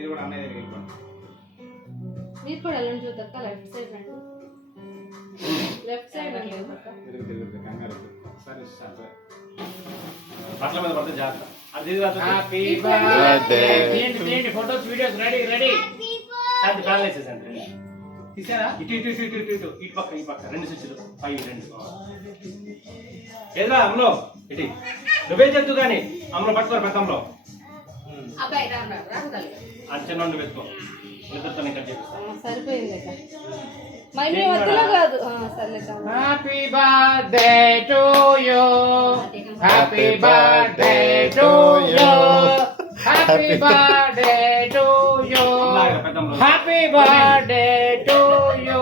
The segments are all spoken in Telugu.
మీరు కూడా అన్నయ్య దగ్గరికి వెళ్ళిపోండి. మీరు కూడా వెళ్ళండి చూద్దక్క. లెఫ్ట్ సైడ్ రండి. లెఫ్ట్ సైడ్ రండి. తిరుగు కంగారు. సరే సరే. పట్ల మీద పడితే జాగ్రత్త. అది హ్యాపీ బర్త్డే. తీయండి ఫోటోస్ వీడియోస్ రెడీ. అది కాల్ వేసేసండి. తీసారా? ఇటు పక్క రెండు స్విచ్లు పై రెండు. ఏదా అమ్మలో ఇటు నువ్వే చెప్తూ కానీ అమ్మలో పట్టుకోరు పెద్దంలో చిన్న పెట్టుకో ఇద్దరితో కట్ చేపిస్తా. సరిపోయింది. మళ్ళీ వద్దులో కాదు. సర్లే. Happy birthday to you. Happy birthday to you. Happy birthday to you. Happy birthday to you.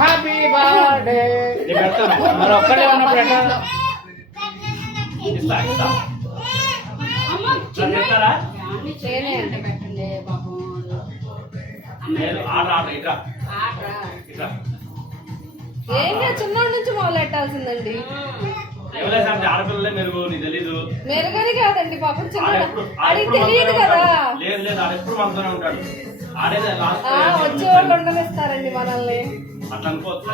Happy birthday. మరి ఒక్కడే ఉన్నప్పుడు చెప్తారా? పెట్టండి పాపం. ఏం చిన్నోడి నుంచి మొదలు పెట్టాల్సిందండి. ఆడపిల్లలే మెరుగు నీకు తెలీదు. మెరుగని కాదండి పాపం చిన్న ఆడికి తెలియదు కదా. లేదు ఆడెప్పుడు మనతోనే ఉంటాడు. ఆడేదే వచ్చే వాళ్ళు ఉండనిస్తారండి మనల్ని. అట్లా అనుకోవచ్చు.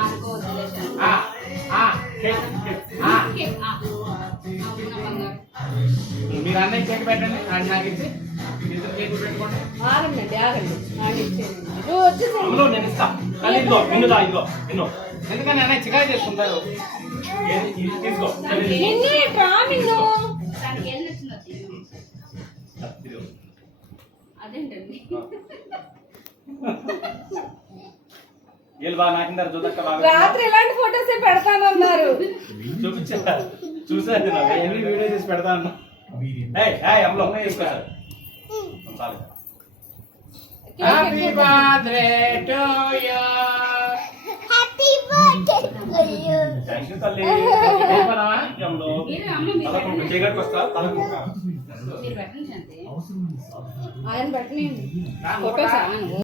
మీరు అన్నయ్య కేక్ పెట్టండి. నాకు ఇచ్చి కేక్ పెట్టుకోండి. ఆగండి. నేను ఇస్తా. ఇదిగో ఎందుకని అన్నయ్య చికాకు చేసుకుంటారు. తీసుకో. అదేంటండి రాత్రి ఇలాంటి ఫోటోస్ పెడతానన్నారు. చూసాను ఎన్ని వీడియో చేసి పెడతాను. Happy birthday to you. Happy birthday to you. Thank you తల్లి. చీకటికి వస్తా తలకు ఆయన పెట్టండి ఫోటోస్.